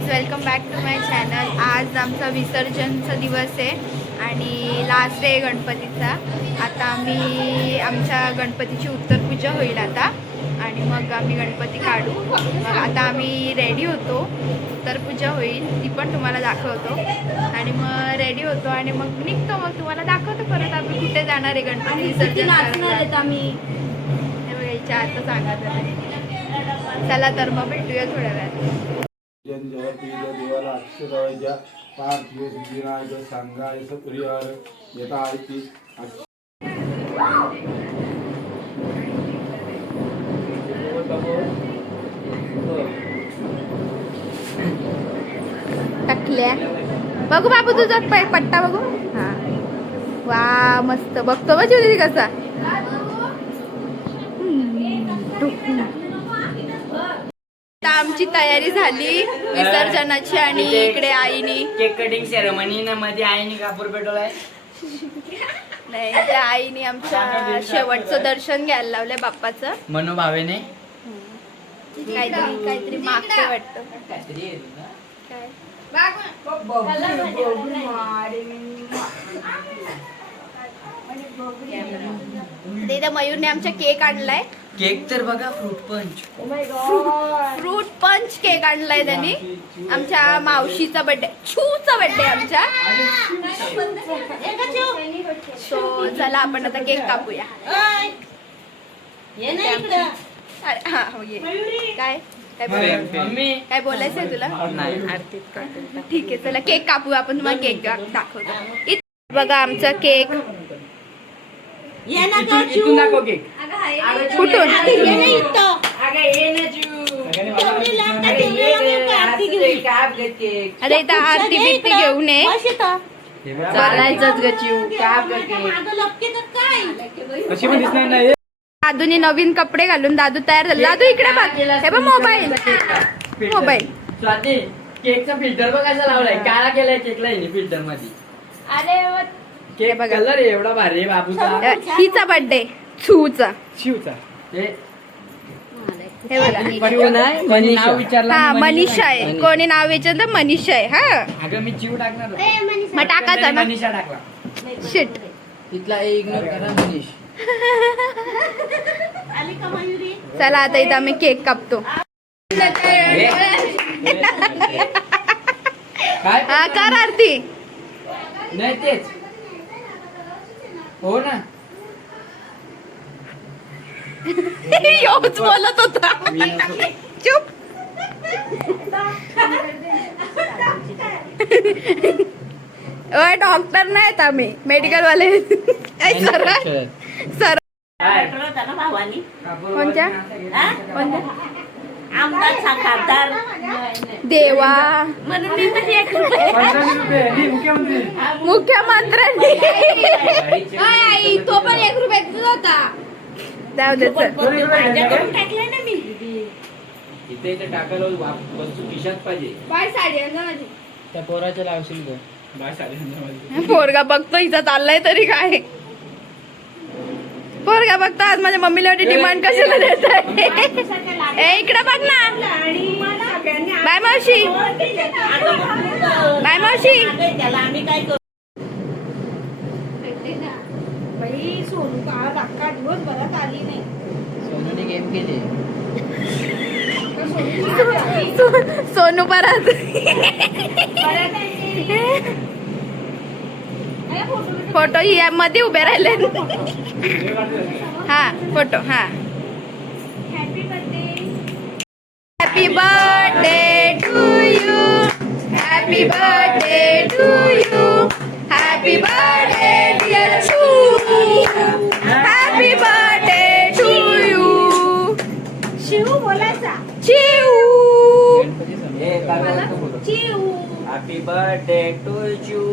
Welcome back to my channel. आज आमचा विसर्जनचा दिवस आहे आणि लास्ट डे आहे गणपतीचा. आता आम्ही आमच्या गणपतीची उत्तरपूजा होईल आता आणि मग आम्ही गणपती काढू. मग आता आम्ही रेडी होतो, उत्तरपूजा होईल ती पण तुम्हाला दाखवतो आणि मग रेडी होतो आणि मग निघतो. मग तुम्हाला दाखवतो परत आम्ही कुठे जाणार आहे गणपती विसर्जन करणार आम्ही. हे बघायच्या आता सांगा चला तर मग भेटूया थोड्या वेळात. देवाला अक्षराच्या पार्थिव सिद्धीनाय सांगाय सप्रियार येता आयती टाकल्या बघू बाबू तुझा पट्टा बघू. हा वा मस्त बघतो बघ ज्योती कसा. आमची तयारी झाली विसर्जनाची आणि इकडे आईनी केक कटिंग सेरेमनी मध्ये आईनी कापूर पेटवलाय. नाही त्या आईनी आमच्या शेवटचं दर्शन घ्यायला लावलंय बाप्पाचं मनोभावेने. काहीतरी मागते वाटतं. काय मयूरने आमच्या केक आणलाय. केक तर बघा fruit punch. Fruit punch cake आणलाय त्यांनी. आमच्या मावशीचा बर्थडे, छूचा बर्थडे आमच्या. सो चला आपण आता केक कापूया. हा हो ये. काय काय बोलायचंय तुला? ठीक आहे चला केक कापूया आपण. तुम्हाला केक दाखवतो. बघा आमचा केक. कुठून अरे इथं आरती बिरती घेऊन ये. दादूने नवीन कपडे घालून दादू तयार झाला. दादू इकडे बघ. हे बघ मोबाईल मोबाईल. स्वाती केकचा फिल्टर बघ कसा लावलाय. काळा केलाय केकला फिल्टर मध्ये. अरे केक कलर एवढा भारी बाबूचा. हिचा बर्थडे छूचा. हे बघा नाव विचारलं. हा मनीषा आहे. कोणी नाव विचारलं मनीषा आहे. हा अगं मी चिव टाकणार मग टाकायचा ना. मनीषा टाकला. शिट तिथला इग्नोर करा मनीष. चला आता इथं आम्ही केक कापतो. हा कर आरती. नाही तेच हो ना. योच बोलत होता. चुप. ओय डॉक्टर नाहीत आम्ही मेडिकल वाले. सर कोणत्या देवा मुख्यमंत्र्यांनी तो पण 1 रुपयाचा होता. जाऊ दे इथे टाकायला वस्तू खिशात पाहिजे. बाय साडी माझी. त्या पोराच्या लावशील ग. बाय साडी पोरगा बघतो हिचा चाललाय तरी काय. पोरगा बघतो आज माझ्या मम्मीला एवढी डिमांड कशाला देत आहे. इकडे बघ ना. बाय मावशी. बाय मावशी. सोनू का अख्खा दिवस बरात आली नाही. सोनूने गेम केले. सोनू परत फोटो ही मध्ये उभे राहिले. हा फोटो. हा happy birthday to you. Happy birthday to you. Happy birthday dear शू. Happy birthday to you. Shiv बोलायचा. चिऊ. चिव. Happy birthday to you.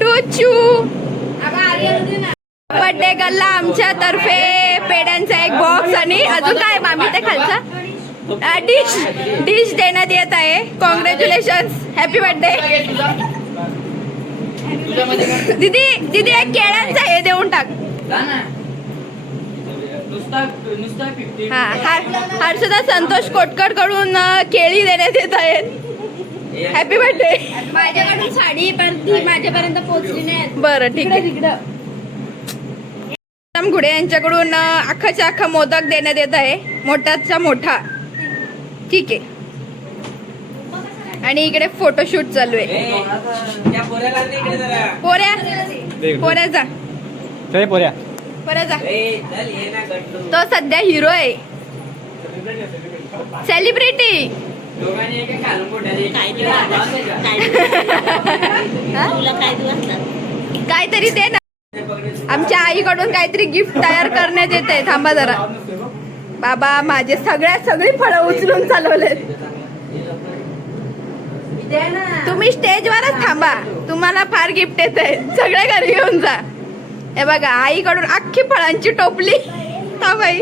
टूचू. बर्थडे गल्ला आमच्या तर्फे पेड्यांचा एक बॉक्स आणि अजून काय मामी ते खालचा डिश देण्यात येत आहे. कॉंग्रॅच्युलेशन. हॅपी बर्थडे दीदी. दीदी एक केळ्यांचा हे देऊन टाक. नुसता 50. हा हर्षदा संतोष कोटकर कडून केळी देण्यात येत आहेत. Happy birthday. माझ्याकडून साडी पण ती माझ्यापर्यंत पोहोचली नाही. बरं ठीक आहे. घुडे यांच्याकडून अख्खाच्या अख्खा मोदक देण्यात येत आहे, मोठाचा मोठा. ठीक आहे. आणि इकडे फोटोशूट चालू आहे. पोऱ्या पोऱ्या जा पोऱ्या जा. तो सध्या हिरो आहे, सेलिब्रिटी. काहीतरी दे ना. आमच्या आईकडून काहीतरी गिफ्ट तयार करण्यात येत आहे. थांबा जरा. बाबा माझे सगळी फळं उचलून चालवलेत. तुम्ही स्टेजवरच थांबा, तुम्हाला फार गिफ्ट येत आहे. सगळे घरी घेऊन जा. हे बघा आईकडून अख्खी फळांची टोपली. बाई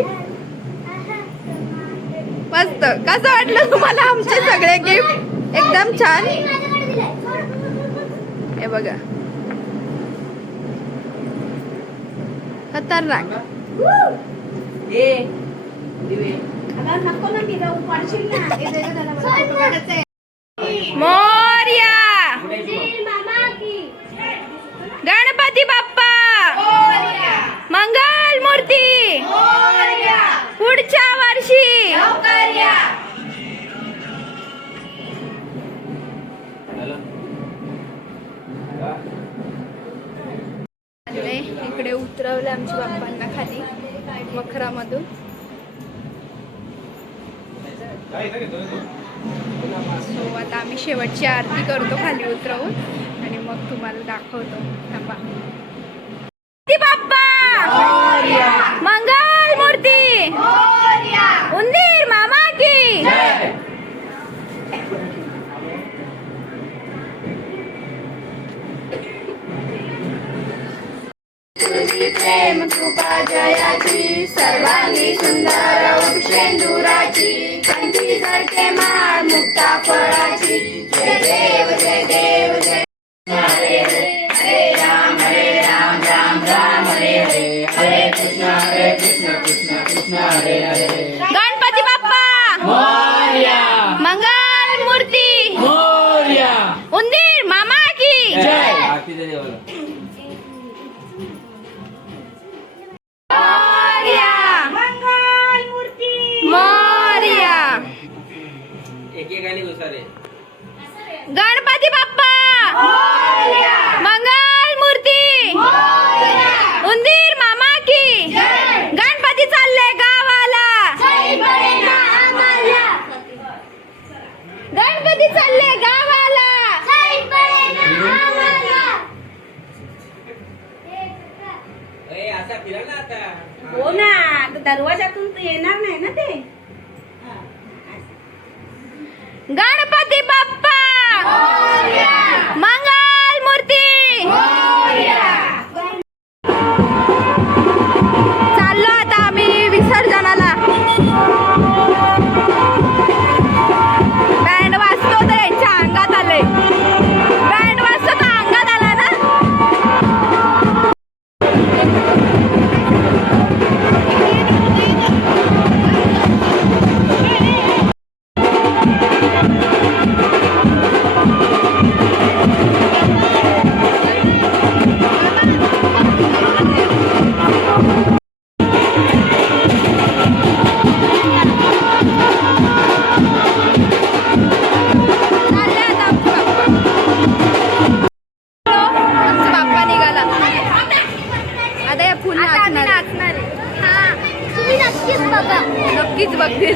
मस्त. कसं वाटलं तुम्हाला आमचे सगळे गिफ्ट? एकदम छान. हे बघा खतरनाक. नको ना मी जाऊ पाडशील ना. मोरया गणपती बाप्पा मंगल मूर्ती पुढच्या वर्षी. इकडे उतरवलं आमच्या बाप्पांना खाली मखरामधून. सो आता आम्ही शेवटची आरती करतो खाली उतरवून आणि मग तुम्हाला दाखवतो. थांबा. बाप्पा मंगल मूर्ती उंदीर मामा की. प्रेम कृपा जयाची सर्वांगी सुंदर वृक्षेंदुराची कंठी सरके माळ मुक्ता फळाची. जय देव जय देव जय हरे हरे हरे राम राम राम हरे हरे हरे कृष्ण कृष्ण कृष्ण हरे हरे. गणपती बाप्पा मोरया मंगल मूर्ती मोरया उंदीर मामा की जय. गणपती बाप्पा मंगल मूर्ती उंदीर मामा की. गणपती चालले गावाला. गणपती चालले गावाला. हो ना दरवाजातून येणार नाही ना ते. गणपती बाप्पा मंगल मूर्ती. चाललो आता आम्ही विसर्जनाला. बँड वाजतो तर यांच्या अंगात आले. बँड वाजतो तर अंगात आला ना. नक्कीच बघते.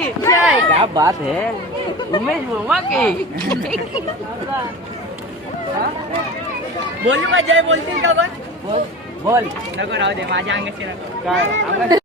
जय क्या बात है उमेश मामा की बोलू का जय बोलतील का कोण बोल नको राहू दे माझ्या अंगाशी नको काय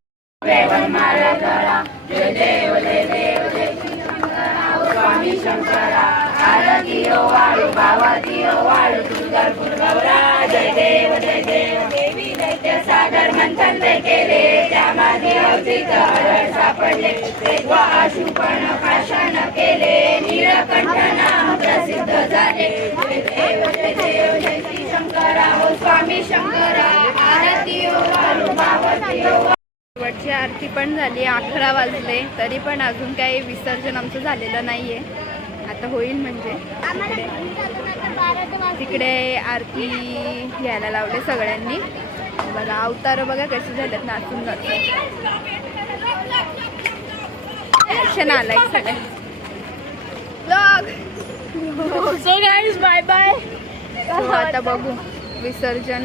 शेवटची आरती पण झाली 11 वाजले तरी पण अजून काही विसर्जन आमचं झालेलं नाहीये. आता होईल म्हणजे तिकडे आरती घ्यायला लावले सगळ्यांनी. बघा अवतार बघा कसे झालेत नाचून नाचून. ऍक्शन आलाय सगळे vlog. So guys bye bye. आता बघू विसर्जन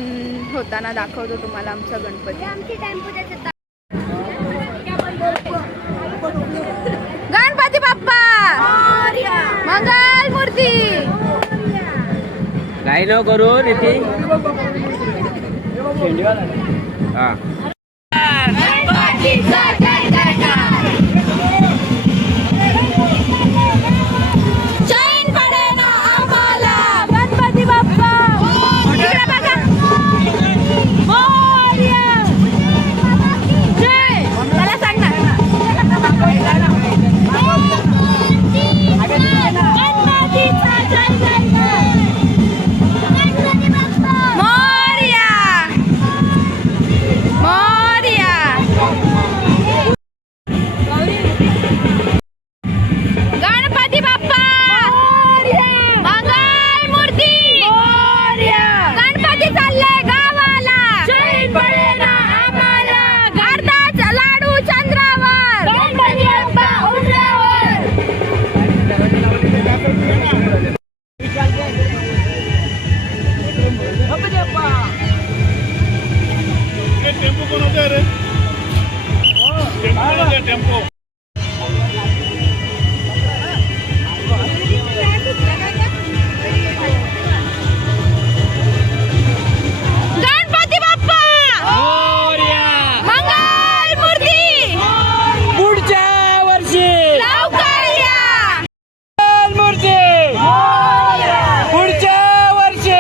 होताना दाखवतो तुम्हाला आमचा गणपती. गणपती बाप्पा मंगल मूर्ती. काही नको करू रीती हा चैन पडे ना आम्हाला गणपती बाप्पा. इकडे बघा. मोरया. जय. मला सांग ना. गणपतीचा जय जयकार. मोरया. मोरया. गणपती बाप्पा मंगल मूर्ती. गणपती चालले गावाला. चैन पडे ना आम्हाला. अर्धाच लाडू चंद्रावर. गणपती बाप्पा उंबऱ्यावर. टेम्पो कोण होते रे टेम्पो गणपती बाप्पा मंगल मूर्ती. पुढच्या वर्षी लवकर या. मूर्ती पुढच्या वर्षी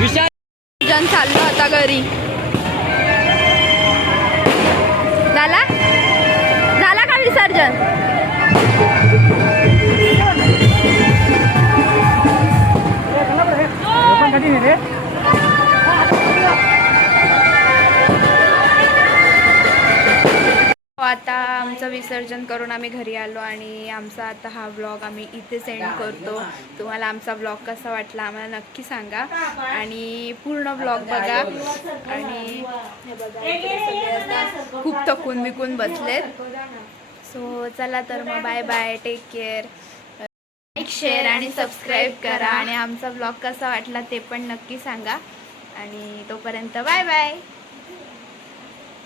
विसर्जन चाललं आता घरी. झाला का विसर्जन. आता आमचं विसर्जन करून आम्ही घरी आलो आणि आमचा आता हा व्लॉग आम्ही इथे सेंड करतो. तुम्हाला आमचा व्लॉग कसा वाटला आम्हाला नक्की सांगा आणि पूर्ण व्लॉग बघा. आणि हे बघा इकडे सगळे आता खूप थकून बिकून बसलेत. सो चला तर मग bye bye. Take care. Like share आणि सबस्क्राईब करा आणि आमचा व्लॉग कसा वाटला ते पण नक्की सांगा आणि तोपर्यंत बाय बाय.